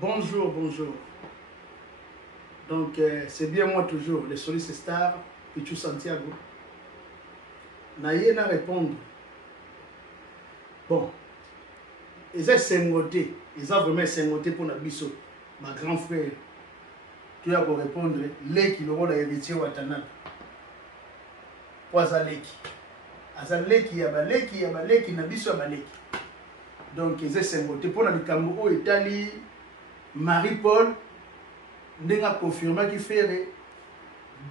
Bonjour, bonjour. Donc, c'est bien moi toujours, le soliste star, Pichu Santiago. Naye na répondre. Bon, ils ont sengoté, ils ont vraiment sengoté pour Nabiso, ma grand frère. Tu as pour répondre, Leki, le rôle d'héritier Watanabe. Poisa Leki. Asa Leki, Yabaleki, Nabiso Yabaleki. Donc, ils ont sengoté pour Nabikambo, Italie, Marie-Paul, Ndenga confirma qui fait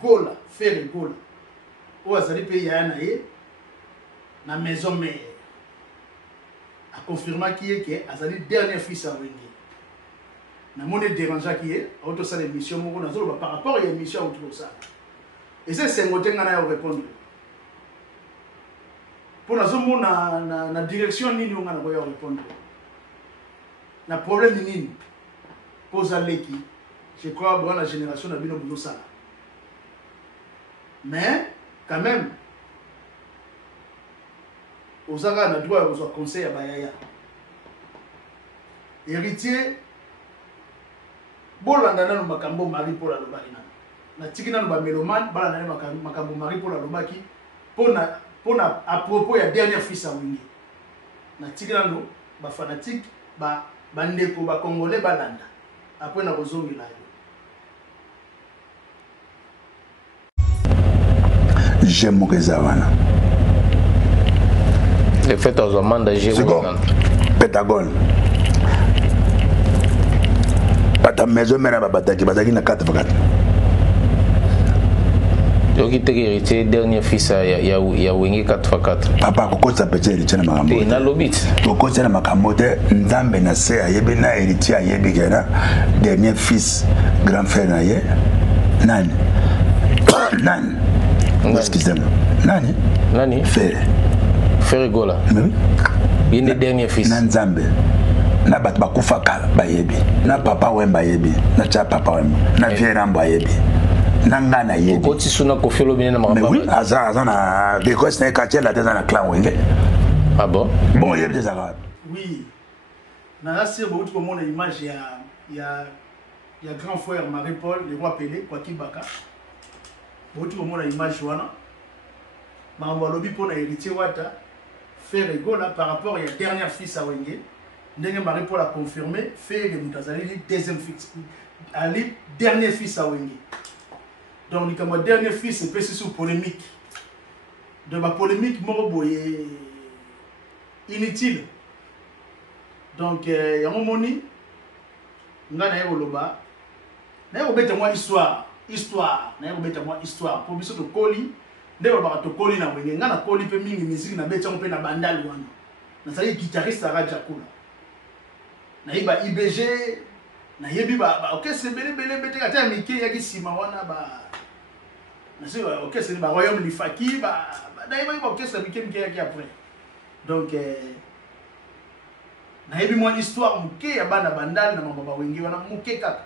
Gola, faire Gola. Ou azali pays ya naye na maison mère. A confirma qui est que azali dernier fils à Wenge. Na mone dérangeant qui est auto ça l'émission moko na zolo par rapport à l'émission autour ça. Et c'est sengote ngana ya répondre. Pour na zo na direction nini ngana ko ya répondre. Na problème nini? Pose à l'équipe. Je crois que la génération n'a pas besoin de ça. Mais, quand même, aux Agas, on a droit aux conseils à Bayaya. Héritier, Bolandana no makambo mari pour la lobalina. Na tikina no ba mélomane, Bolandana makambo mari pour la lobaki. Pour na à propos ya dernier fils à Wingi. Na tikina no ba fanatique ba bandeko ba congolais balanda. Après na kozongi la. J'aime mon Zawana. Le fait aux hommes de Jésus. Pétagone. Pata maison mère bataki na 4-4. Donc il était héritier dernier fils ya Wingi 4x4. Papa koko sa petit héritier na makambo. Et na lobit. Koko sa na makambo te nzambe na se ayebe na héritier ayebe kera dernier fils grand frère na ye. Nani? Nani? Excusez-moi. Nani? Nani? Faire Gola. Oui. Il est le dernier fils. Nanzambe. Na bat bakufaka bayebi. Na papa wemba yebi. Na cha papa wemba. Na vieramba yebi. Na ngana yebi. Koti suna kofelo bine na mais oui, aza na because na quartier la tena na clan wenge. Ah bon? Bon yebi des arabes. Oui. Na sir beaucoup comme on a image il y a grand frère Marie-Paul, le roi Pelé, quoi qui baka. Beaucoup comme on a image wana. Ma walobi pour na héritier wata faire Gola par rapport à dernier fils à Wenge. Ndenge Marie-Paul a confirmé faire Mutazali deuxième fils. Ali dernier fils à Wenge. Donc comme dernier fils c'est plus sous polémique. De ma polémique moroboye inutile. Donc il y a un moment ngana yoloba na yobeta moi histoire na yobeta moi histoire pour biso to koli ndeba ba to koli na wenge ngana koli pe mingi musique na beta on pe na bandal wana na sali guitariste à Raja Kula na iba IBG na yebi ba orchestre bele bete kata mike ya kisima wana ba na se orchestre ba royaume lifaki ba na iba orchestre mike ya ki après donc na yebi moi histoire muke ya bana bandal na mama ba wenge wana muke kaka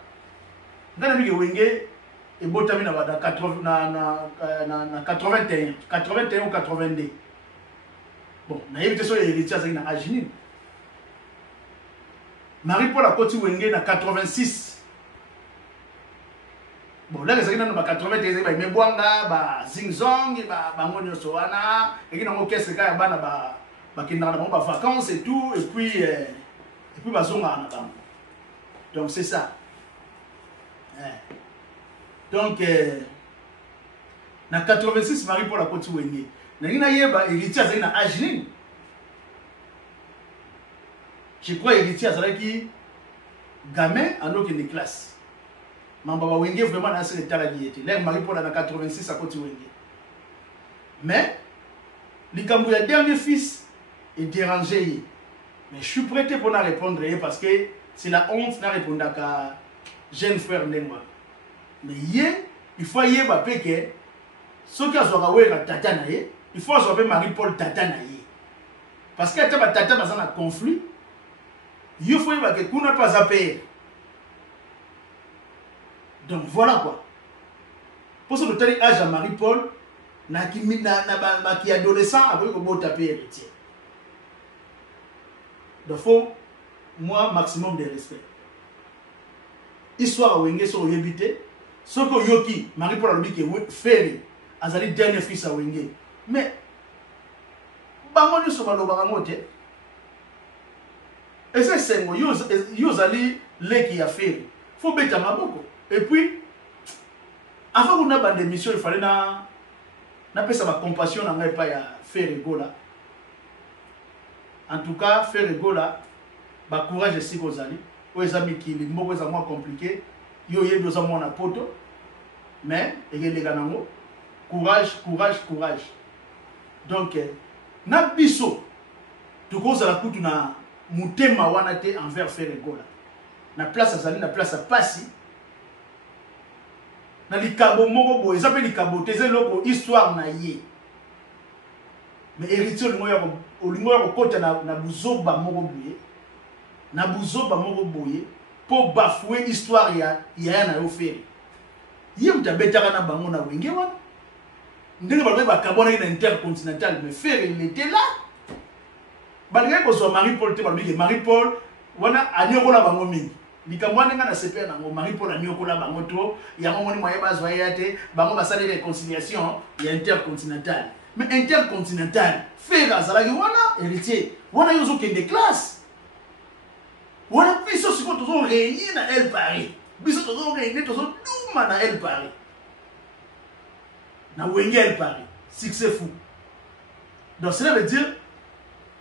ngana bige wenge et botami na 80 na 81 ou 82. Bon, na yebite so héritier azaki na Agini. Marie-Paul a koti wenge na 86. Bon, là ezaki na 81 ba mebwanga ba zingzong ba ngoni so wana, eki na orchestre ka ya bana ba kinana ba vacances et tout et puis ba zonga na bango. Donc c'est ça. Donc, na 86 Marie-Paul a koti wenge. Na yeba héritier azali na Agini. Je crois héritier azali gamin en aucune classe. Mamba ba wenge vraiment na se tala diété. Là Marie-Paul a na 86 a koti wenge. Mais likambo ya dernier fils est dérangé. Mais je suis prêt pour na répondre parce que c'est la honte na répondre à jeune frère Ndengwa. Mais il faut y avoir que ceux qui ont joué tata na ye, il faut jouer Marie-Paul tata na ye. Parce que tata dans un conflit, il faut y avoir que qu'on n'a pas à payer. Donc voilà quoi. Pour ce que tu as âge à Marie-Paul, qui adolescent après que vous tapez héritier. Donc faut moi maximum de respect. histoire à Wenge sur Yébité. Ce que Yoki, Marie-Paul a dit que Ferry, Azali dernier fils à Wenge. Mais, Bango ni Somalo Baramote. Et c'est ça, Yozali, l'eki a Ferry. Faut bêter ma boko. Et puis, avant qu'on ait des missions, il fallait na ça ma compassion n'a pas ya Ferry Gola. En tout cas, Ferry Gola, ba courage ici Gozali. Aux amis qui les mots sont moins compliqués. Yo yé deux amours na poto. Mais, les gars courage, courage, courage. Donc, na biso, tout cause à la coupe na mutema wanate envers Ferry Gola. Na place à Zali, na place à Passi. Na likabo moko boye, ça peut likabo, teze loko histoire na ye. Mais héritier au lingo ya kota na buzoba moko boye. Na buzoba moko boye pour bafouer histoire ya na yo Ferry. Ye mutabetaka na bango na Wenge wana. Ndenge balobé ba kabona na intercontinental mais Ferry il était là. Balga ko so Marie-Paul te balobé Marie-Paul wana anyokola bango mingi. Likamwana nga na CPR na Marie-Paul anyokola bango to ya ngomoni moye bazwa yate bango basali réconciliation ya intercontinental. Mais intercontinental Ferry azalaki wana héritier wana yozo kende classe. Wana biso siko tozo réunir na El Paris. Biso tozo réunir tozo duma na El Paris. Na Wenge El Paris. Succès fou. Donc cela veut dire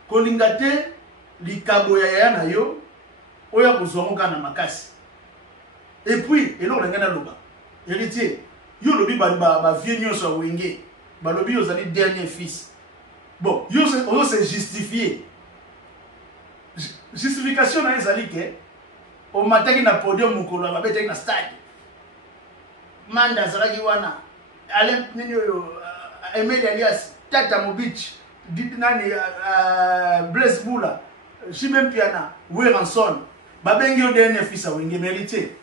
kolingate likabo ya na yo oya kozonga na makasi. Et puis eloko ngana loba. Héritier, yo lobi ba vieux nyonso Wenge. Ba lobi yo zali dernier fils. Bon, yo se justifier. Justification na ezali ke o mataki na podium mukolo ba betaki na stade. Manda zalaki wana. Ale nini yo Emeli alias Tata Mobich nani Blaise Bula Chimem Piana Weranson babengi yo dernier fils a Wenge mérité.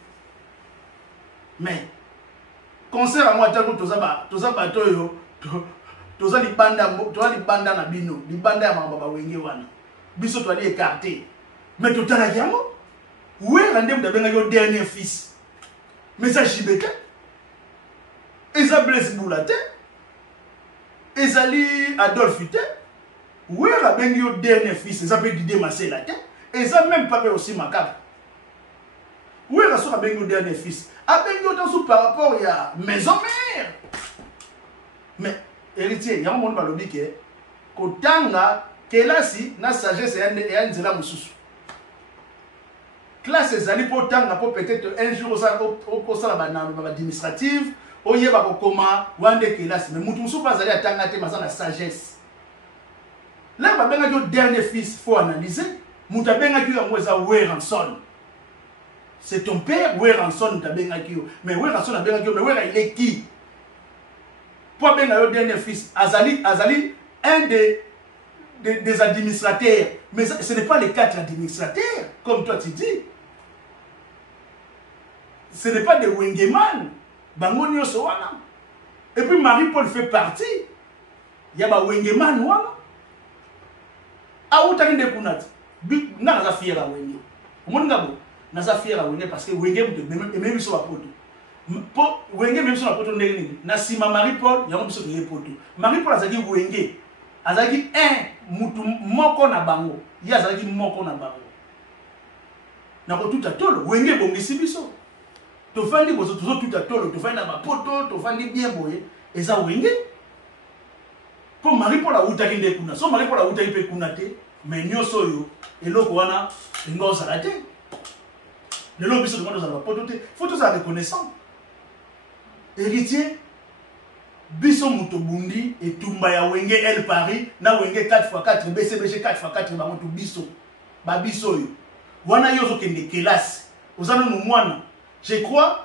Mais concert à moi tango toza bato yo toza libanda na bino libanda ya mababa Wenge wana biso to ali écarté. Mais tout à l'heure, où est le dernier fils? Mais ça, Chibete, et ça, Blaise Boulate, et ça, Adolphe, où est le dernier fils? Et ça, peut Didier Massé, et ça, même pas aussi macabre. Où est le dernier fils? Par rapport à maison mère. Mais, héritier, il y a un monde qui dit que Kotanga, kelasi na sagesse et nzela mususu. Classe ezali pour tanga pour peut-être un jour au sala banana administrative oyeba ko koma wande kelasi mais mutu mususu pas aller atanga te mazana sagesse. Là ba benga yo dernier fils faut analyser. Mutu benga ki yango eza Weranson. C'est ton père Weranson ta benga ki yo. Mais Weranson a benga ki yo mais Wera il est qui? Pour benga yo dernier fils azali un des administrateurs. Mais ce n'est pas les 4 administrateurs, comme toi tu dis. Ce n'est pas des Wengeman. Bangonio Sowana. Et puis Marie-Paul fait partie. Il y a des Wengeman. Ah, où t'as une décounate? N'a pas fier à Wenge. Mon gars, n'a pas fier à Wenge parce que Wenge est même sur la poteau. Wenge même sur la poteau. N'a pas Marie-Paul, il y a un peu de poteau. Marie-Paul a dit Wenge. Azaki mutu moko na bango ya azaki moko na bango na ko tout atolo Wenge bongisi biso to fandi bozo tout atolo to fandi na bapoto to fandi bien boye eza Wenge po Marie-Paul a utaki nde kuna so Marie-Paul a utaki pe kuna te mais nyoso yo eloko wana ngoza la te lelo biso to za bapoto te faut tout ça reconnaissant héritier biso muto bundi et tumba ya Wenge El Paris na Wenge 4x4 BCBG 4x4 ba muto biso ba biso yo wana yozo kende kelasi ozana no mwana je crois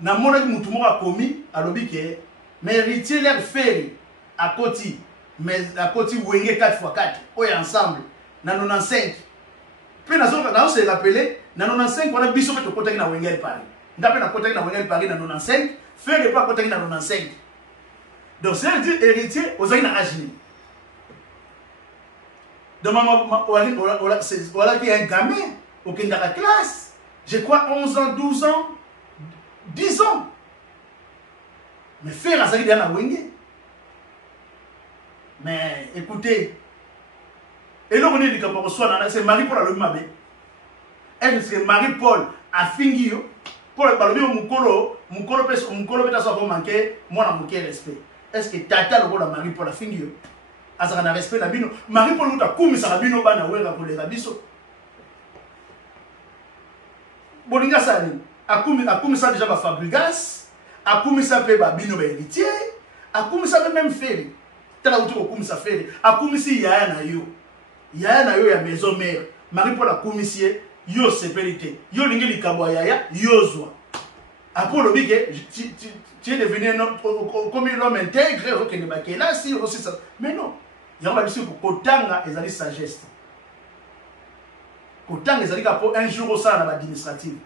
na mona muto moko komi alobi ke mais héritier leur Ferry à côté mais à côté Wenge 4x4 oyo ensemble na 95 puis na se rappeler na 95 wana biso to kotaki na Wenge El Paris ndape na kotaki na Wenge El Paris na 95 Ferry pas kotaki na 95. Donc, c'est dire héritier aux aïna agini. Donc, voilà qui est un gamin au Kenda la classe. Je crois 11 ans, 12 ans, 10 ans. Mais faire ça qui est dans Wenge. Mais écoutez, et là on est dit que c'est Marie-Paul à l'homme. Est-ce que Marie-Paul a fini pour le balobi mukolo pesa so ko manquer moi na manquer respect. Est-ce que tata le Marie-Paul a fini azaka na respect na bino Marie-Paul uta kumisa na bino bana wera ko le biso. Bolinga sali akumisa déjà ba Fabregas, akumisa pe ba bino ba héritier, akumisa pe même faire. Tala uti ko kumisa faire, akumisi yaya na yo ya maison mère. Marie-Paul akumisi yo sécurité yo lingi likabwa yaya yozwa après le big tu es devenu comme l'homme intégré OK ne bakela si aussi ça mais non il y a pas ici pour kotanga ezali sagesse kotanga ezali ka pour un jour au ça na administrative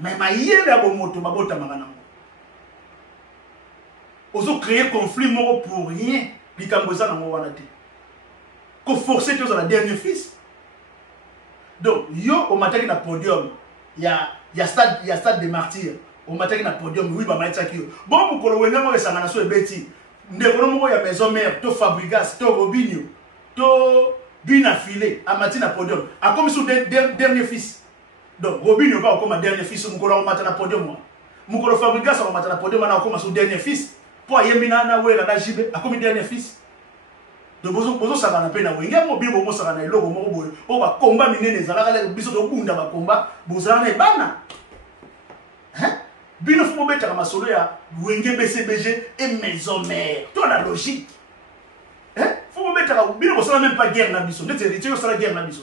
mais mayele ya bomoto babota makanango ozo créer conflit moko pour rien likambo za na ngo wana te ko forcer tous à la dernière fils. Donc, yo, au matin na podium, il y a stade de martyrs. Au matin na podium, oui, maman est yo. Bon, pour le wenga mo esanga na so ebeti. Ndeko mo ya maison mère, to Fabregas, to Robinho, to Bina filé, à matin na podium. A comme son dernier fils. Donc, Robinho va comme dernier fils, mukolo matin na podium. Mukolo Fabregas au matin na podium na comme son dernier fils. Pour yemina na wera na jibe, a comme dernier fils. Donc bozo sakana pe na wenga mo bibo mo sakana eloko mo boye o ba combat minene ezalaka le biso to bunda ba combat bozana e bana hein bino fo beta masolo ya wenge BCBG et maison mère to la logique hein fo beta bino ko sala même pas guerre na biso ndete héritier ko sala guerre na biso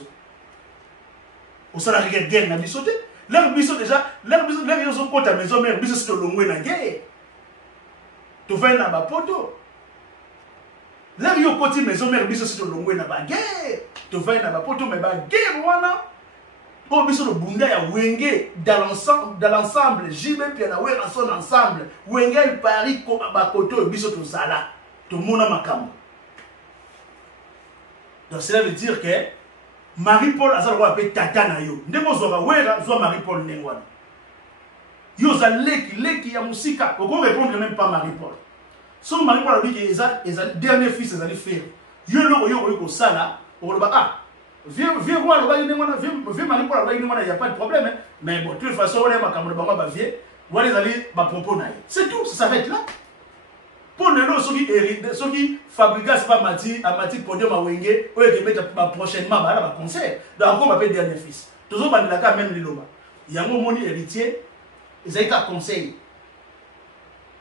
o sala guerre na biso te leur biso déjà leur yo so kota maison mère biso to longwe na guerre to va na ba poto. Là, il y a une maison mère, biso c'est le longwe na baguette. Tu vas na bapoto mais baguette wana. Oh biso le bunda ya wenge dans l'ensemble, jibe puis na wera son ensemble. Wenge il parie ko bakoto biso to sala. To mona makambo. Donc cela veut dire que Marie-Paul azala wa pe tata na yo. Ndemo zo wera zo Marie-Paul nengwana. Yo za leki ya musika. Oko répondre même pas Marie-Paul. Son Marie-Paul a dit que les derniers fils ils allaient faire. Yo ça là, on va ah. Viens voir le bail viens Marie-Paul il n'y a pas de problème hein. Mais bon de toute façon on est ma camarade ba vieux, on va les aller ba propos naï. C'est tout, ça s'arrête là. Pour nous ceux qui Fabregas pas mati podium à Wenge, ou qui mettre prochainement ba concert. Donc on va appeler dernier fils. Toujours ba la même liloba. Il y a mon héritier, ils ont un conseil.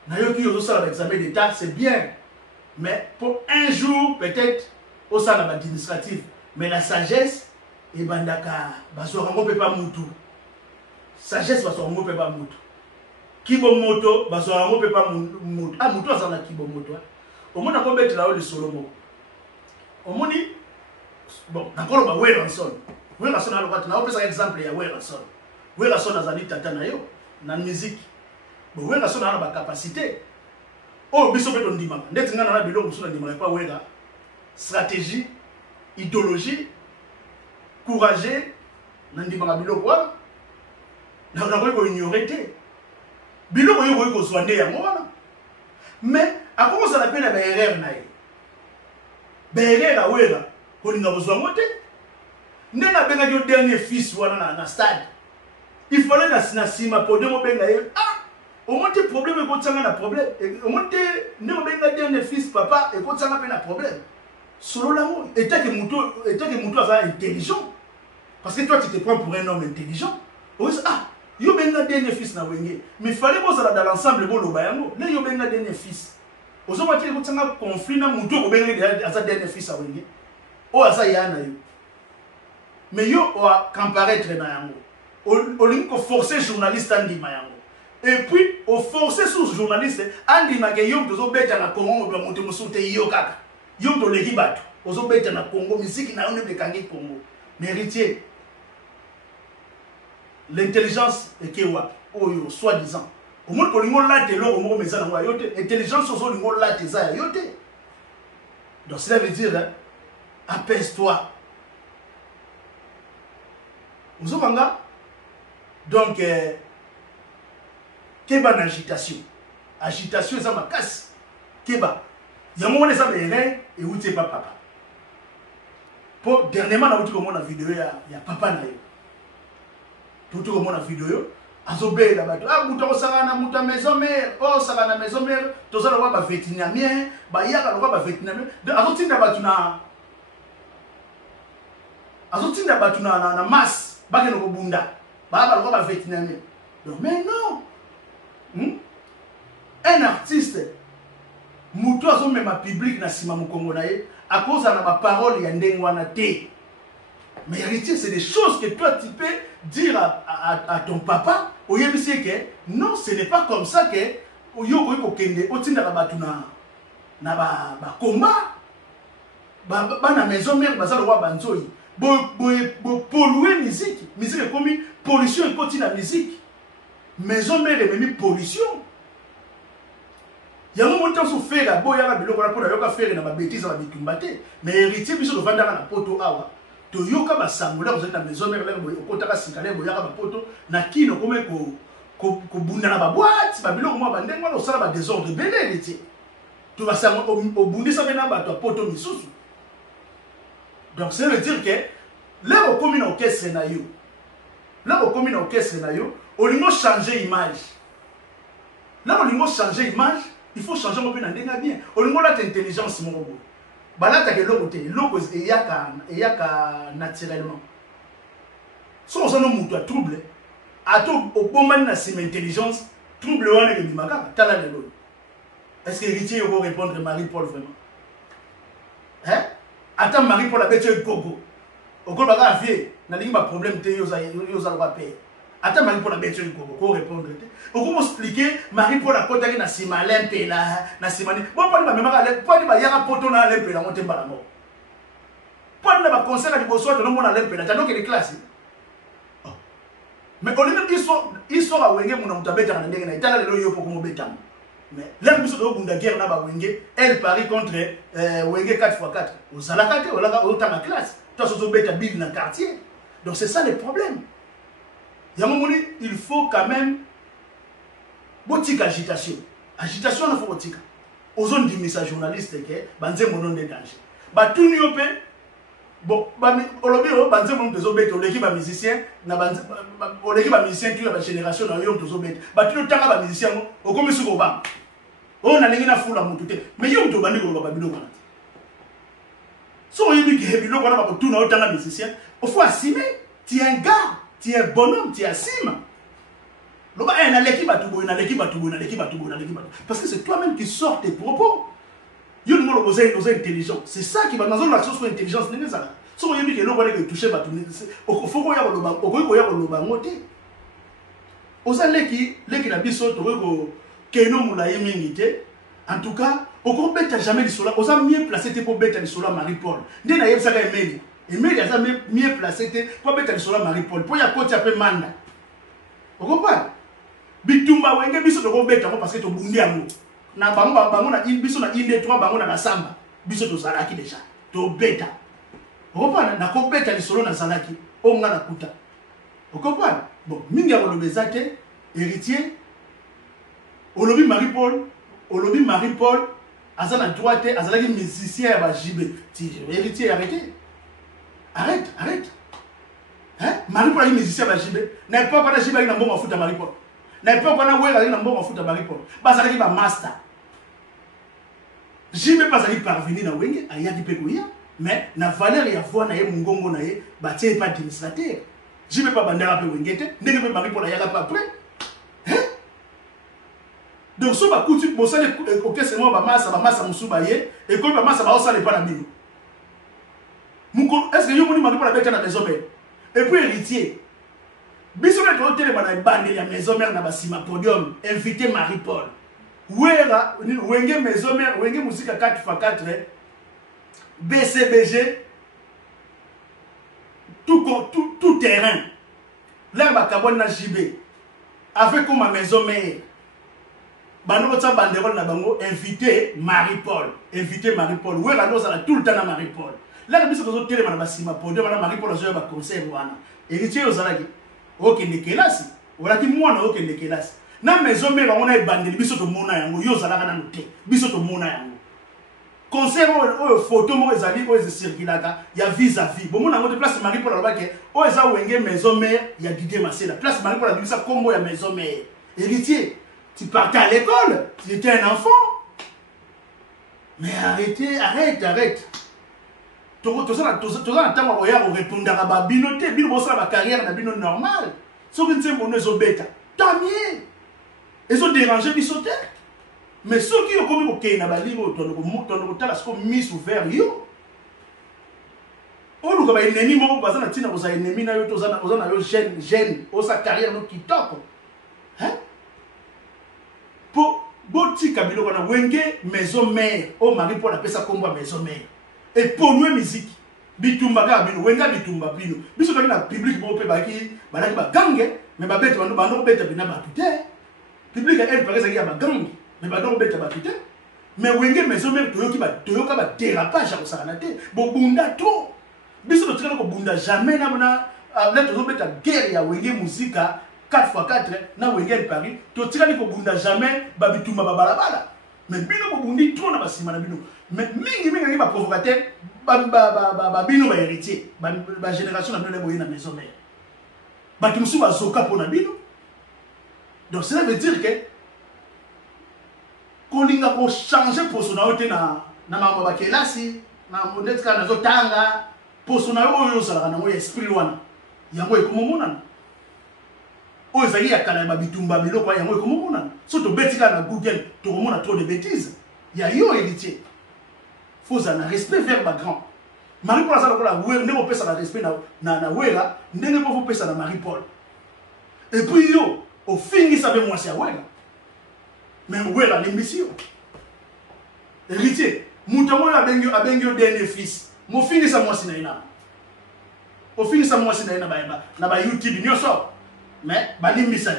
Nayoki au l'examen d'État, c'est bien. Mais pour un jour, peut-être, au sein de l'administratif. Mais la sagesse, et bandaka, basorango pepa mutu. Sagesse, basorango pepa mutu. Kibo moto, basorango pepa mutu. Ah, mutu, ça na kibo moto. Au moins, on a bête là-haut le solomo. Au moins, bon, d'accord, bah, ouais, ranson. Ouais, ranson, on a un exemple, il y a ouais, ranson. Ouais, ranson, on a dit tata na yo, na musique. Bon, ouais, on a une capacité. Oh, biso pe ndima. Ndeti ngana na biloko musu na ndima pas wega. Stratégie, idéologie, courage, na ndima na biloko wana. Na ko ignorer te. Biloko yo ko zwande ya ngwana. Mais a comment ça l'appelle la erreur na ye. Ba erreur a wega ko linga bozwa ngote. Ndenga benga yo dernier fils wana na stade. Il fallait na sima podium benga ye. Ah au moins tes problèmes et quand tu as un problème, au moins tes dernier fils papa et quand tu as un problème. Solo l'amour. Et tant que Moutou est intelligent, parce que toi tu te prends pour un homme intelligent. Ah, yo benga dernier fils na wenge. Mais il fallait que ça dans l'ensemble bon lo bayango. Là yo benga dernier fils. Aux hommes qui quand tu as un conflit na Moutou ko benga à sa dernier fils à wenge. Oh ça yana yo. Mais yo o comparaître na yango. O linko forcer journaliste andi mayango. Et puis, au forcer sous journaliste, Andy Magayom, de Zobeta na Congo, de Montemoussoute Yoka, Yom de l'Egibat, aux Zobeta na Congo, musique n'a pas de Kangi Congo. Mais héritier, l'intelligence est Kewa, soi-disant. Au moins, pour l'ingol là, t'es là, au moins, mais ça n'a yote. Intelligence, au l'ingol là, t'es ça, yote. Donc, cela veut dire, apaise-toi. Vous avez donc, keba na agitation. Agitation ça ma casse. Keba. Yango wana ça bere et outé pas papa. Pour dernièrement na outé comme na vidéo ya papa na yo. Tout comme na vidéo azobe la bato. Ah muta osaka na muta maison mère. Oh saka na maison mère. Toza lo ba vétérinaire, ba yaka lo ba vétérinaire. Azotinda batu na azotinda batu na masse. Ba ke no bunda. Ba lo ba vétérinaire. Donc mais non. Un artiste muto azo même public na sima mukongo na ye à cause de ma parole ya ndenge wana te. Mais héritier, c'est des choses que toi tu peux dire à ton papa au yebisi que non, ce n'est pas comme ça que yoko yoko kende otinda ka batu na ba combat ba na maison mère ba za roi banzoi bo polluer musique comme pollution et continue la musique. Maison mère est même pollution. Il y a un moment où on fait la boya la biloko la pona yoka faire na ba bêtise na bitumbate mais héritier biso do vanda na poto awa to yoka ba samula vous êtes na maison mère là boya okotaka sikale boya ba poto na kino comme ko bunda na ba boîte ba biloko mo ba ndengo na osala ba désordre belé héritier to ba sa au bundi sa na ba to poto misusu. Donc ça veut dire que là au commune orchestre na yo là au commune orchestre na yo on lui changer image. Là on lui changer image. Il faut changer mon peu dans bien. Au niveau de l'intelligence, mon robot. Là, tu as l'eau et il y a naturellement. Si on a un trouble, à tout au bon moment de l'intelligence, trouble on est le mimaga, tu as la loi. Est-ce que héritier va répondre Marie-Paul vraiment? Hein? Attends, Marie-Paul a bêté le gogo. Au gogo, il y a un problème, il y a un payer. Attends, Marie-Paul a bêté le gogo. Comment répondre? Comment expliquer Marie-Paul a côté na sima lempe là na sima ni bon pas ni ba pas ni ba yaka poto na lempe na motemba la mort pas ni ba conseil na bosso to no mona lempe na tano que les classes. Mais on est sont a wenge mona mutabeta na ndenge na itala lelo yo poko mo betamo mais l'homme biso do bunda guerre na ba wenge elle parie contre wenge 4x4 au salakate au la autant ma classe toi so beta bille na quartier. Donc c'est ça le problème. Il y a un moment il faut quand même botika agitation. Agitation na faut botika. Ozone du message journaliste que banze monon de danger. Ba tout nyopé bon ba olobi o banze monon de zobeta oleki ba musicien na banze oleki ba musicien tu la génération na yo to zobeta. Ba tout tanga ba musicien o komi suko ba. On a lingi na fula mutu te. Mais yo to bandi ko ba biloko na. So yebi ke biloko na ba tout na o tanga musicien. Il faut assumer, tu es un gars, tu es un bonhomme, tu assumes. Parce que c'est toi-même qui sors tes propos. Il y a une intelligence. C'est ça qui va dans une action sur l'intelligence. Si on dit que l'on va toucher, il faut qu'on y ait le bangoté. En tout cas, on ne jamais le sola. On a mieux placé pour bêter le sola Marie-Paul. Dès que vous avez Emile, Emile a mieux placé pour bêter le sola Marie-Paul. Pour y avoir un peu manda. Vous comprenez? Bitumba wenge biso to beta parce que to bundi amu na bango na biso na inde 3 bango na samba biso to zalaki déjà to beta okopana na ko beta li solo na zalaki o nga na kuta okopana bon mingi ya kolobezate héritier olobi Marie-Paul azana droite azalaki musicien ya ba JB ti héritier arrête hein Marie-Paul est musicien ba JB n'a pas pas JB na mbongo futa Marie-Paul. Na pas qu'on a oué na mbongo futa Marie-Paul. Bazalaki ba master. Jibe bazali parvenir na wenge ayaki pe koya mais na valeur ya voix na ye mungongo na ye ba tie pas administrateur. Jibe pas bandera pe wengete ndenge pe Marie-Paul ayaka pas après. Hein? Donc so ba coutu bo sale okesemo ba massa musuba ye et comme ba massa ba osale pas na bino. Est-ce que yo moni Marie-Paul abeta na maison mère? Et puis héritier. Biso na hôtel ba na bande ya maison mère na basima podium invité Marie-Paul. Wera wenge maison mère wenge musique 4x4 BCBG tout terrain. Là ba kabon na JB avec comme ma maison mère. Bano tsa banderole na bango invité Marie-Paul. Wera no ça tout le temps na Marie-Paul. Là biso to hôtel ba na basima podium na Marie-Paul zo ba conseil wana. Héritier ozalaki. Ok, ne kelasi. Voilà qui moi na ok ne kelasi. na maison mère on a bandeli biso to mona yango yo zalaka na noté biso to mona yango concert o photo mo ezali o ezirculaka ya vis-à-vis bon mona ngo de place Marie Paul alobaki o eza wenge maison mère ya Didier Masela place Marie Paul abimisa kombo ya maison mère héritier tu partais à l'école tu étais un enfant mais arrête tozana ntango oya korépondaka babino te bino bosala bacarrière na bino normal soki nzembo no ezobeta tant mieux ezodérange biso te mais soki okomi kokei na balimo tondo kotala siko mise ouvert yo oluka baennemi moko baza na ntina kozala ennemi na yo te oza na yo jeune osa carrière no kitoko po botika biloko na wenge maison mère o Marie Paul apesa kombo ya maison mère et polluer musique bitumba ka bino wenga bitumba bino biso toki na public bo pe baki balaki bagange mais babete bando beta bina batute public elle paraît ça y a bagange mais bando beta batute mais wenge maison mère toyoka ba dérapage ko sana te bo bunda trop biso to tika ko bunda jamais na là to beta guerre ya wenge musika 4x4 na wenge Paris to tika ko bunda jamais ba bitumba babalabala mais bino ko bundi trop na basima na bino mais mingi ba provocateur ba bino ba héritier ba génération na bino boye na maison mère ba ki musu ba zoka pona bino donc cela veut dire que kolinga ko changer poso na ote na mambo ba kelasi na modeste kana zo tanga poso na oyo sala na mo esprit wana yango ekomomona o ezali ya kala ba bitumba biloko yango ekomomona so to betika na Google to komona trop de bêtises ya yo héritier faut un respect vers ma grand Marie Paul ça la wera ndeko pesa na respect na wera ndenge po pesa na Marie Paul et puis yo au fini ça be moi c'est wera mais wera l'émission héritier mutango abengyo dernier fils mo fini ça moi c'est na au fini ça moi c'est na ba YouTube nyoso mais balimbisa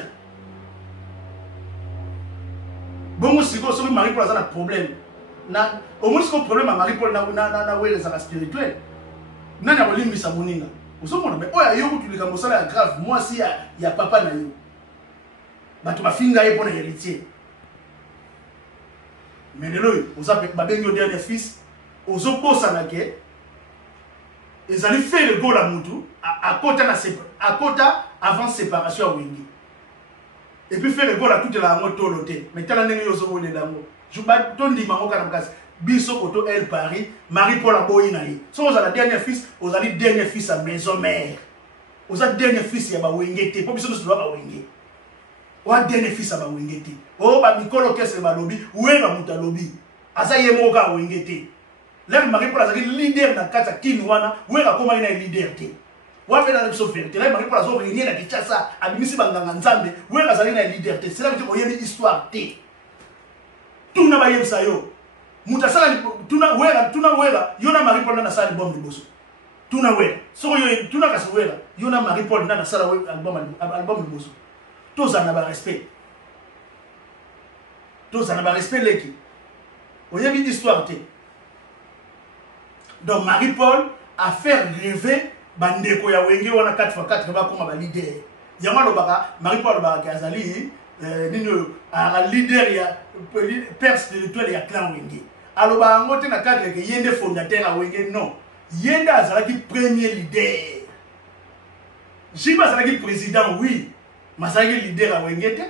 bon siko so Marie Paul ça a problème na au moins ce problème à Marie Paul na wele za spirituel nani abolimbisa moninga osomona mais oya yo kutulika mosala ya grave moi si ya papa na yo bato bafinga ye pona héritier mais lelo oza babengi au dernier fils ozoposa na ke ezali fait le goal à mutu à kota avant séparation à Wengi et puis faire le goal à toute la moto loté mais tala ndenge yo zo le lango juba tondi mango kana mkasi biso koto elle Paris Marie Paul a boyi na ye so oza la dernier fils oza li dernier fils à maison mère oza dernier fils ya ba wengete po biso to ba wenge wa dernier fils à ba wengete o ba mikolo kese ba lobi wenga muta lobi asa ye mo ka wengete là Marie Paul a leader na kata kinwana wenga koma ina leader te wa fait dans la vérité là Marie Paul a zo réunir na Kinshasa abimisi banganga nzambe wenga zali na leader te c'est là que oyebi histoire te tuna ba yebisa yo mutasala tuna wera yona Marie Paul na sala bombe boso tuna wera so yo tuna kasi wera yona Marie Paul na sala album boso toza na ba respect leki oyebi histoire te donc Marie Paul a fait rêver bandeko ya wenge wana 4x4 ba koma ba leader yama lobaka Marie Paul ba kazali nino a leader ya père spirituel ya clan wenge aloba ngote na cadre ke yende fondateur a wenge non yende azalaki premier leader Jiba azalaki président oui mazalaki leader a wenge te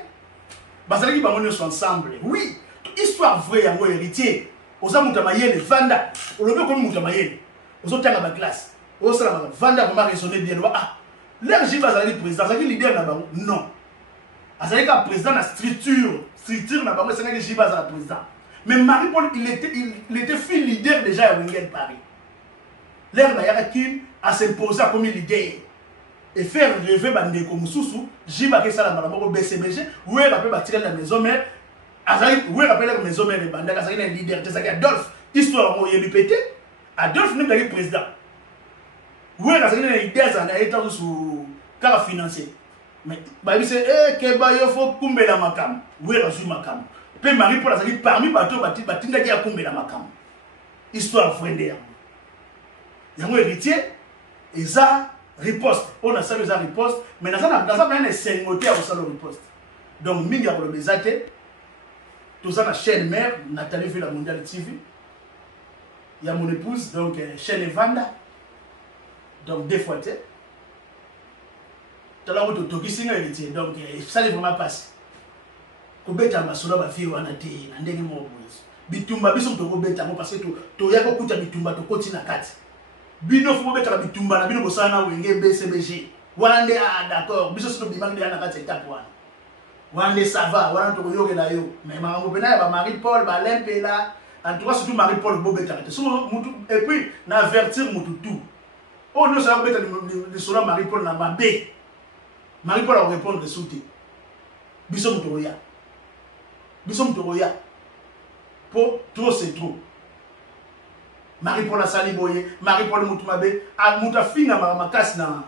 bazalaki bango nyonso ensemble oui histoire vraie yango héritier oza muta mayele vanda olobe ko muta mayele ozotanga ba classe osala ba vanda vraiment raisonner bien ah l'air Jiba azalaki président azalaki leader na bango non azalaki ka président na structure na bango c'est que Jiba azalaki président mais Marie Paul il était fil leader déjà à Wingen Paris l'air na yaki à s'imposer comme leader et faire rêver bandeko mususu Jiba ke sala na bango BCBG ouais ba pe bâtir la maison mère azali ouais rappelle la maison mère bandaka azali un leader c'est ça Adolphe histoire mo yebi pété Adolphe n'est pas président ouais azali un leader ça na état sous car financier mais babi c'est que ba yo faut kumbela makam ouais razu makam pe Marie Paul azali parmi bato batinda ki akumbela makam histoire frère yango héritier eza riposte on a ça les riposte mais dans ça même sengoté à ça riposte Donc, mingi ya koloba eza te. Toza na chaîne mère, Nathalie Villa Mondiale TV. Il y a mon épouse, donc chaîne Vanda. Donc, deux fois te. Tout à l'heure, tu as dit héritier. Donc, ça n'est vraiment passé. Kobeta masolo ba vie wana te na ndenge mo boys. Bitumba biso to kobeta mo parce que to ya ko kuta bitumba to koti na kati. Bino fo beta bitumba na bino bosana wenge BCBG. Wana nde d'accord, biso so bimang de na kati étape wana. Wana nde ça va, wana to yoke na yo. Mais maman pena ya ba Marie-Paul ba Lempela, en tout cas surtout Marie-Paul bobeta te. So mutu et puis na avertir mutu tout. Oh non ça beta le sola Marie-Paul na mabe. Marie-Paul a répondre de sauter. Biso mutu ya. Biso mutu ya. Pour trop c'est trop. Marie-Paul a sali boye, Marie-Paul mutu mabe, a muta finga makasi na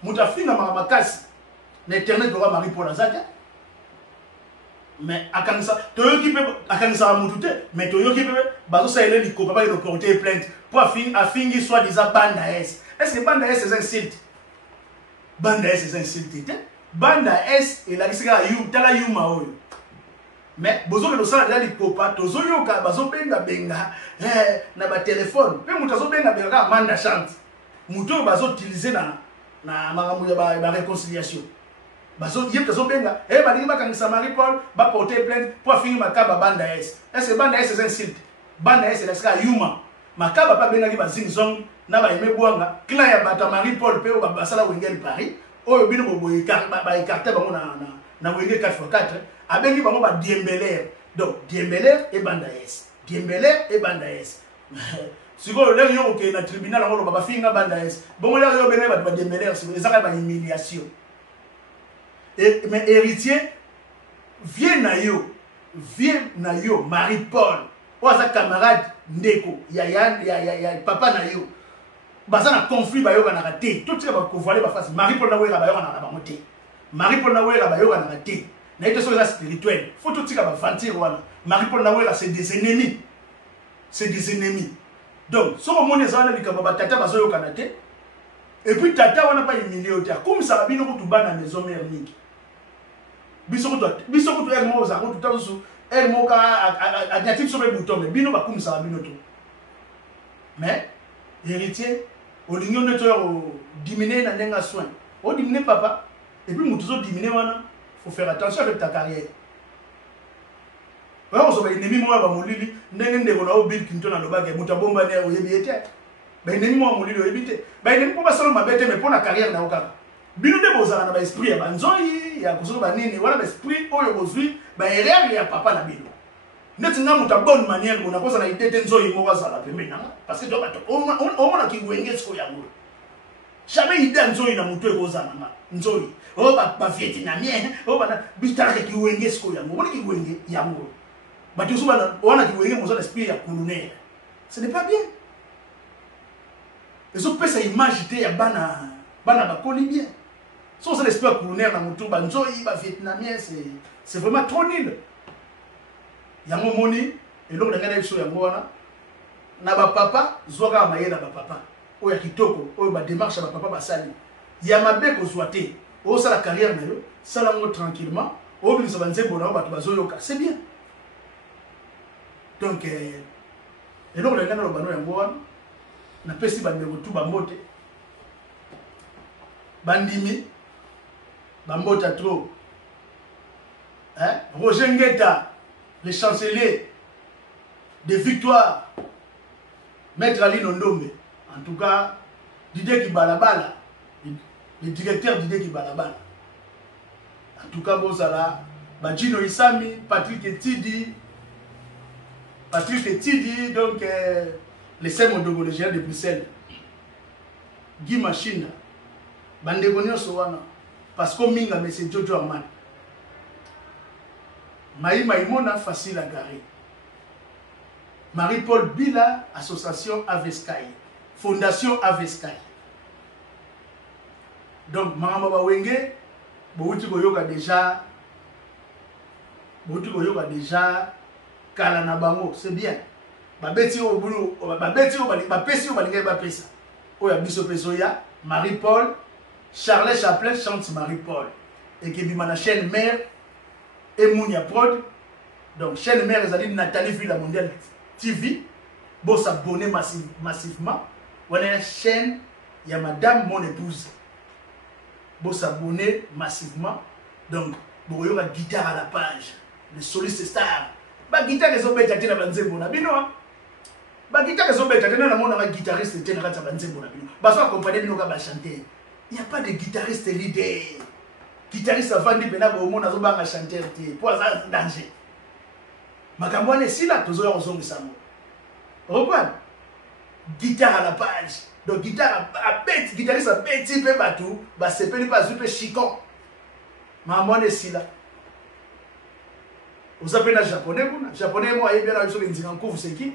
muta finga makasi. L'internet aura Marie-Paul azaka. Mais akanisa toyoki pe akanisa mutu te, mais toyoki pe bazo sa ele liko papa il porter plainte pour afingi soit disant Banda S. Est-ce que Banda S c'est un site? Banda S c'est un site. Banda S et la kisika yu tala yu maoyo. Mais bozo le sala dali popa tozo yoka bazo benga na ba téléphone pe mutu azo benga manda chante mutu bazo utiliser na makambo ya ba réconciliation bazo yep tazo benga balingi bakangisa Marie-Paul ba porter plainte pour finir makaba Banda S. Est-ce que Banda S c'est un site? Banda S c'est la ska yuma makaba pa benga ki ba zingzong na ba yeme bwanga kila ya bata Marie-Paul pe ba basala wengeli Paris oyo bino bobo ba écarter bango na wenge 4x4 abengi bango ba Diembelair. Donc Diembelair et Banda S. Diembelair et Banda S. Si vous voulez que le tribunal a ba finga Banda S. Bon là yo benga ba Diembelair c'est ça ba humiliation. Et mais héritier viens na yo Marie-Paul. Oza camarade ndeko ya papa na yo. Baza na conflit ba yo kana raté. Tout ça ba ko voler ba face Marie-Paul na wera ba yo kana ba moté. Marie-Paul na wera ba yo kana raté. Na été sur la spirituelle. Faut tout ça va fantir wana. Marie-Paul Nawela c'est des ennemis. C'est des ennemis. Donc, si on monnaie ça na likaba tata bazo yo kanate. Et puis tata wana pas humilié au terre. Comme ça bino ko tuba na maison mère mingi. Biso ko er mo za ko tutazo er mo ka adjectif sur le bouton mais bino ba comme ça bino to. Mais héritier au lignon de toi diminuer na ndenga soin. O diminuer papa et puis mutuzo diminuer wana. Faut faire attention avec ta carrière. On se va ennemi moi ba molili ndenge ndeko na Bill Clinton na lobage mutabomba ne oyebi ete. Ba ennemi moi molili oyebite. Ba ennemi po ba solo mabete mais pour la carrière na okaka. Bino de bozala na ba esprit ya banzoi ya kusoko ba nini wala ba esprit oyo bozwi ba erreur ya papa na bino. Neti nga muta bonne manière bona kosa na idée nzoi mo wazala pembeni na parce que do bato on mona ki wenge siko ya ngolo. Jamais idée nzoi na mutu ekozana na nzoi. Oh ba vietnamien oh bana bitaka ki wenge siko yango boni ki wenge yango batu suba wana ki wenge mozo l'esprit ya colonel ce n'est pas bien et so pesa image te ya bana ba koli bien so c'est l'esprit ya colonel na mutu ba nzoi ba vietnamien c'est vraiment trop nul yango moni et loko na ngana biso yango wana na ba papa zoka mayela ba papa oya kitoko oyo ba démarche ba papa basali ya mabe ko zoate. Oh, ça la carrière, ça la tranquillement. Oh, ça va c'est bien. Donc, et donc, les gens qui ont na pesi bandeko tout bambote. Bandimi, bambota trop. Hein? Roger Ngueta, le chancelier de Victoire, Maître Ali Nondombe. En tout cas, Didier Kibalabala. Le directeur d'idée qui balabala. En tout cas, Bozala, Bajino Isami, Patrick Etidi, donc les Semondogo, le géant de Bruxelles, Guy Machina, Bandegonio Sowana, parce qu'on minga, mais c'est Jojo Arman. Maïmona, facile à garer. Marie-Paul Bila, association Avescaï, fondation Avescaï. Donc, Mama Wenge, Bouti Goyoka déjà, Kalanabango, c'est bien. Babeti au boulot, Babeti au Balinga Bapesa. Oya Biso Pesoya, Marie-Paul, Charles Chaplin chante Marie-Paul. Et qui bima la chaîne mère, et Mounia Prod. Donc, chaîne mère, ils Nathalie Villa Mondiale TV. Bon, s'abonner massivement. On a une chaîne, il y a madame, mon épouse. Bon, s'abonner massivement. Donc, bon, il y a une guitare à la page. Le soliste star. Bah, guitare, ils ont bêté à la banzembo na bino. Bah, guitare, ils ont bêté à la monde, un guitariste, qui est la banzembo na bino. Bah, ça, accompagner bino, va chanter. Il n'y a pas de guitariste leader. Guitariste avant de venir au monde, on va chanter. Pour ça, danger. Makamwane si là, tous les gens sont reprendre. Guitare à la page. Donc, guitare à bête, guitariste à bête, type bateau, bah, c'est pas super chicon. Makamwane si là. Vous appelez les japonais, japonais, moi, il y a bien sûr, ils ont c'est qui?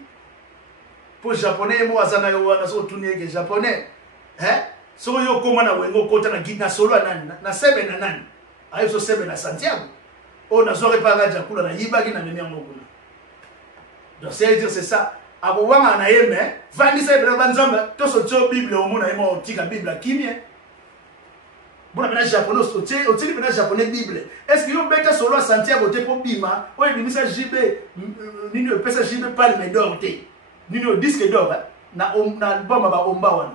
Pour japonais, moi, ça n'a pas tourné que japonais. Hein? Si vous avez comment na wengo kota na guitare solo na sebe na nani. Ayo so sebe na Santiago. Oh, na zore pas la kula na yibagi na memi ngokuna. Donc c'est dire c'est ça. Abo wanga na yeme, vandi sa bela banzamba, to so tso Bible o mona emo tika Bible kimie. Bona bena japonais o tili bena japonais Bible. Est-ce que yo beta solo à Santiago te po bima, o ebimisa JB nini o pesa JB palme d'or te. Nini o disque d'or na bomba ba omba wana.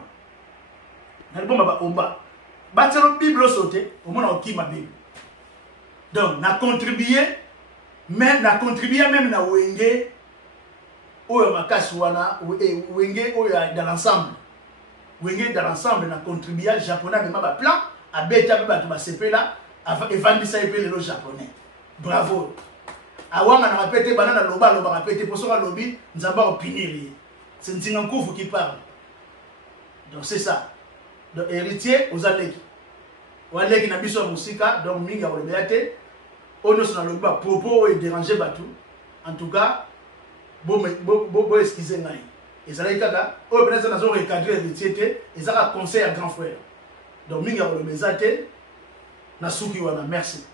Na bomba ba omba. Batelo Bible sauté, au mona o kima Bible. Donc na contribué même na wenge oyo makasi wana wenge oyo dans l'ensemble. Wenge dans l'ensemble na contribué japonais même ba plan a beta ba to ba sepela avant evandisa epele le japonais. Bravo. Awanga na rapete banana loba rapete posoka lobi nzamba opiniri. C'est Nzingankouf qui parle. Donc c'est ça. Donc héritier aux aleki. Wale qui n'a pas de musique, donc mingi a rebeate. On ne s'en a pas propos et déranger batou. En tout cas, bon excusez moi. Et ça les kaka, on peut être dans un recadré héritier et ça a conseil à grand frère. Donc mingi a rebeate. Na suki wana merci.